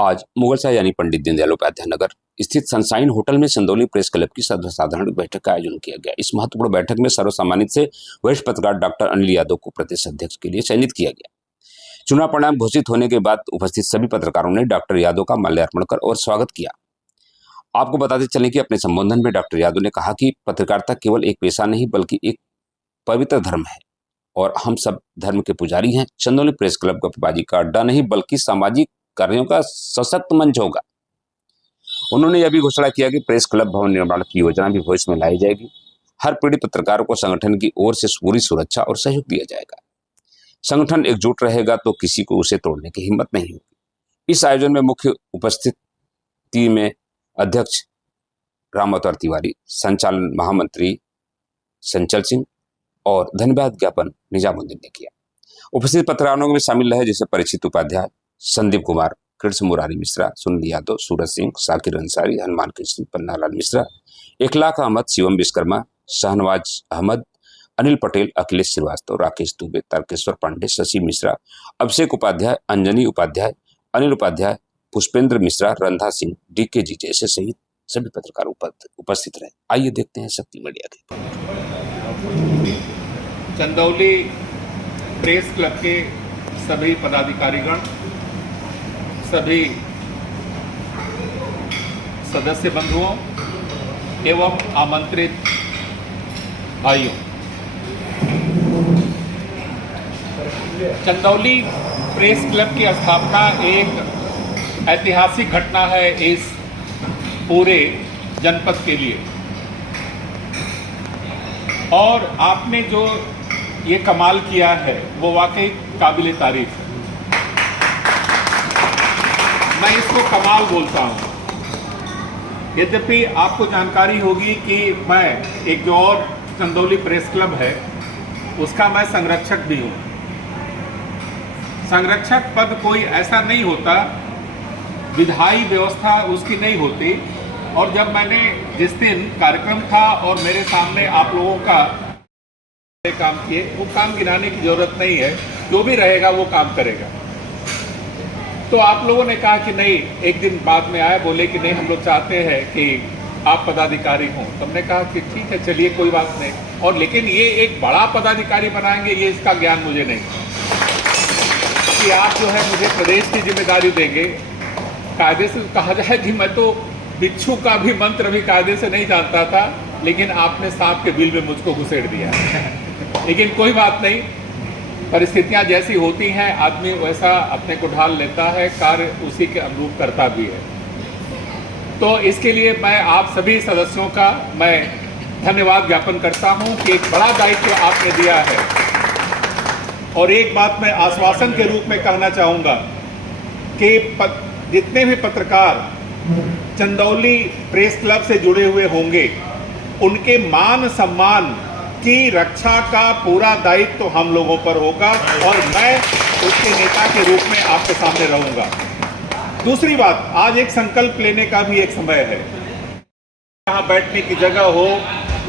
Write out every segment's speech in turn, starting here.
आज मुगलसराय यानी पंडित दीनदयाल उपाध्याय नगर स्थित सनशाइन होटल में चंदौली प्रेस क्लब की सर्वसाधारण बैठक का आयोजन किया गया। इस महत्वपूर्ण बैठक में सर्वसम्मानित से वरिष्ठ पत्रकार डॉक्टर अनिल यादव को प्रदेश अध्यक्ष के लिए चयनित किया गया। चुनाव परिणाम घोषित होने के बाद उपस्थित सभी पत्रकारों ने डॉक्टर यादव का माल्यार्पण कर और स्वागत किया। आपको बताते चलें कि अपने संबोधन में डॉक्टर यादव ने कहा कि पत्रकारिता केवल एक पेशा नहीं बल्कि एक पवित्र धर्म है और हम सब धर्म के पुजारी हैं। चंदौली प्रेस क्लब गपबाजी का अड्डा नहीं बल्कि सामाजिक कार्यों का सशक्त मंच होगा। उन्होंने यह भी घोषणा किया कि प्रेस क्लब भवन निर्माण की योजना भी भविष्य में लाई जाएगी। हर पीड़ित पत्रकारों को संगठन की ओर से पूरी सुरक्षा और सहयोग दिया जाएगा। संगठन एकजुट रहेगा तो किसी को उसे तोड़ने की हिम्मत नहीं होगी। इस आयोजन में मुख्य उपस्थिति में अध्यक्ष राम अवतार तिवारी, संचालन महामंत्री संचल सिंह और धन्यवाद ज्ञापन निजामुद्दीन ने किया। उपस्थित पत्रकारों में शामिल रहे जैसे परीक्षित उपाध्याय, संदीप कुमार, कृष्ण मुरारी मिश्रा, सुनील यादव, सूरज सिंह, साकिर अंसारी, हनुमान कृष्ण, पन्नालाल मिश्रा, इखलाक अहमद, शिवम विश्वकर्मा, शाहनवाज अहमद, अनिल पटेल, अखिलेश श्रीवास्तव, राकेश दुबे, तारकेश्वर पांडे, शशि मिश्रा, अभिषेक उपाध्याय, अंजनी उपाध्याय, अनिल उपाध्याय, पुष्पेंद्र मिश्रा, रंधा सिंह, डीके जी जैसे सहित सभी पत्रकार उपस्थित रहे। आइए देखते हैं शक्ति मीडिया के। चंदौली प्रेस क्लब के सभी पदाधिकारीगण, सभी सदस्य बंधुओं एवं आमंत्रित भाइयों, चंदौली प्रेस क्लब की स्थापना एक ऐतिहासिक घटना है इस पूरे जनपद के लिए और आपने जो ये कमाल किया है वो वाकई काबिले तारीफ है। मैं इसको कमाल बोलता हूँ। यद्यपि आपको जानकारी होगी कि मैं एक जो और चंदौली प्रेस क्लब है उसका मैं संरक्षक भी हूँ। संरक्षक पद कोई ऐसा नहीं होता, विधायी व्यवस्था उसकी नहीं होती। और जब मैंने जिस दिन कार्यक्रम था और मेरे सामने आप लोगों का काम किए, वो काम गिनाने की जरूरत नहीं है, जो भी रहेगा वो काम करेगा। तो आप लोगों ने कहा कि नहीं, एक दिन बाद में आए, बोले कि नहीं हम लोग चाहते हैं कि आप पदाधिकारी हों। तो हमने कहा कि ठीक है, चलिए कोई बात नहीं। और लेकिन ये एक बड़ा पदाधिकारी बनाएंगे ये इसका ज्ञान मुझे नहीं कि आप जो है मुझे प्रदेश की जिम्मेदारी देंगे। कायदे से कहा जाए कि मैं तो बिच्छू का भी मंत्र भी कायदे से नहीं जानता था, लेकिन आपने सांप के बिल में मुझको घुसेड़ दिया। लेकिन कोई बात नहीं, परिस्थितियां जैसी होती हैं आदमी वैसा अपने को ढाल लेता है, कार्य उसी के अनुरूप करता भी है। तो इसके लिए मैं आप सभी सदस्यों का मैं धन्यवाद ज्ञापन करता हूं कि एक बड़ा दायित्व आपने दिया है। और एक बात मैं आश्वासन के रूप में कहना चाहूँगा कि जितने भी पत्रकार चंदौली प्रेस क्लब से जुड़े हुए होंगे उनके मान सम्मान की रक्षा का पूरा दायित्व तो हम लोगों पर होगा और मैं उसके नेता के रूप में आपके सामने रहूंगा। दूसरी बात, आज एक संकल्प लेने का भी एक समय है। यहाँ बैठने की जगह हो,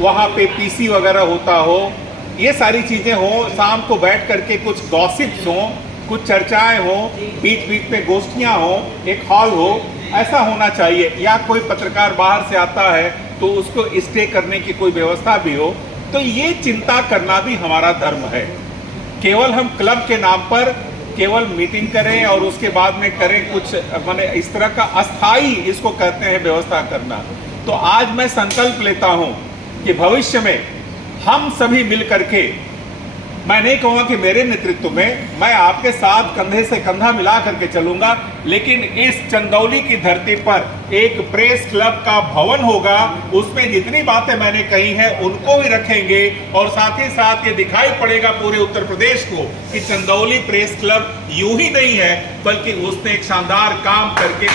वहाँ पे पीसी वगैरह होता हो, ये सारी चीजें हो, शाम को बैठ करके कुछ गॉसिप्स हो, कुछ चर्चाएं हो, बीच बीच में गोष्ठियां हो, एक हॉल हो, ऐसा होना चाहिए। या कोई पत्रकार बाहर से आता है तो उसको स्टे करने की कोई व्यवस्था भी हो। तो ये चिंता करना भी हमारा धर्म है। केवल हम क्लब के नाम पर केवल मीटिंग करें और उसके बाद में करें कुछ माने इस तरह का अस्थाई, इसको कहते हैं व्यवस्था करना। तो आज मैं संकल्प लेता हूं कि भविष्य में हम सभी मिल करके, मैं नहीं कहूँगा कि मेरे नेतृत्व में, मैं आपके साथ कंधे से कंधा मिला करके चलूंगा, लेकिन इस चंदौली की धरती पर एक प्रेस क्लब का भवन होगा। उसमें जितनी बातें मैंने कही हैं उनको भी रखेंगे और साथ ही साथ ये दिखाई पड़ेगा पूरे उत्तर प्रदेश को कि चंदौली प्रेस क्लब यूं ही नहीं है बल्कि उसने एक शानदार काम करके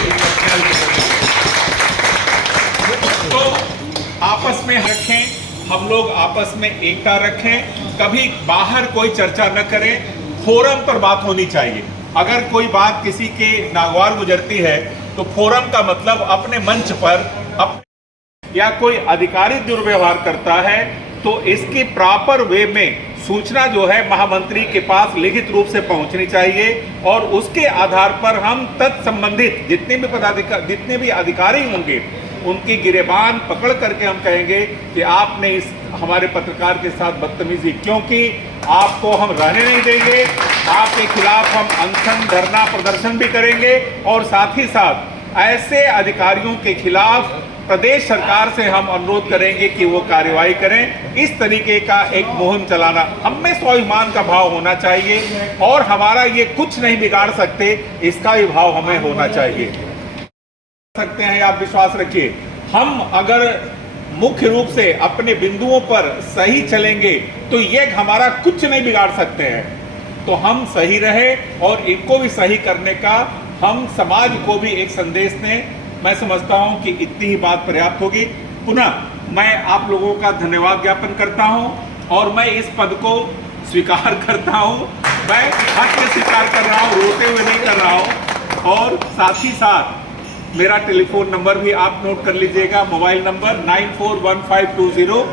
तो आपस में रखें, हम लोग आपस में एकता रखें, कभी बाहर कोई चर्चा न करें, फोरम पर बात होनी चाहिए। अगर कोई बात किसी के नागवार गुजरती है तो फोरम का मतलब अपने मंच पर या कोई अधिकारी दुर्व्यवहार करता है तो इसकी प्रॉपर वे में सूचना जो है महामंत्री के पास लिखित रूप से पहुंचनी चाहिए और उसके आधार पर हम तत्संबंधित जितने भी अधिकारी होंगे उनकी गिरेबान पकड़ करके हम कहेंगे कि आपने इस हमारे पत्रकार के साथ बदतमीजी क्यों की, आपको हम रहने नहीं देंगे, आपके खिलाफ हम अनशन धरना प्रदर्शन भी करेंगे और साथ ही साथ ऐसे अधिकारियों के खिलाफ प्रदेश सरकार से हम अनुरोध करेंगे कि वो कार्रवाई करें। इस तरीके का एक मुहिम चलाना, हम में स्वाभिमान का भाव होना चाहिए और हमारा ये कुछ नहीं बिगाड़ सकते इसका भी भाव हमें होना चाहिए। सकते हैं आप विश्वास रखिए, हम अगर मुख्य रूप से अपने बिंदुओं पर सही चलेंगे तो ये हमारा कुछ नहीं बिगाड़ सकते हैं। तो हम सही रहे और इनको भी सही करने का हम समाज को भी एक संदेश दें। मैं समझता हूं कि इतनी ही बात पर्याप्त होगी। पुनः मैं आप लोगों का धन्यवाद ज्ञापन करता हूं और मैं इस पद को स्वीकार करता हूं। मैं हक से स्वीकार कर रहा हूं, रोते हुए नहीं कर रहा हूं। और साथ ही साथ मेरा टेलीफोन नंबर भी आप नोट कर लीजिएगा, मोबाइल नंबर 941520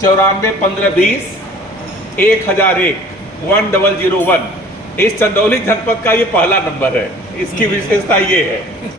941520 1001 इस चंदौली जनपद का ये पहला नंबर है। इसकी विशेषता ये है।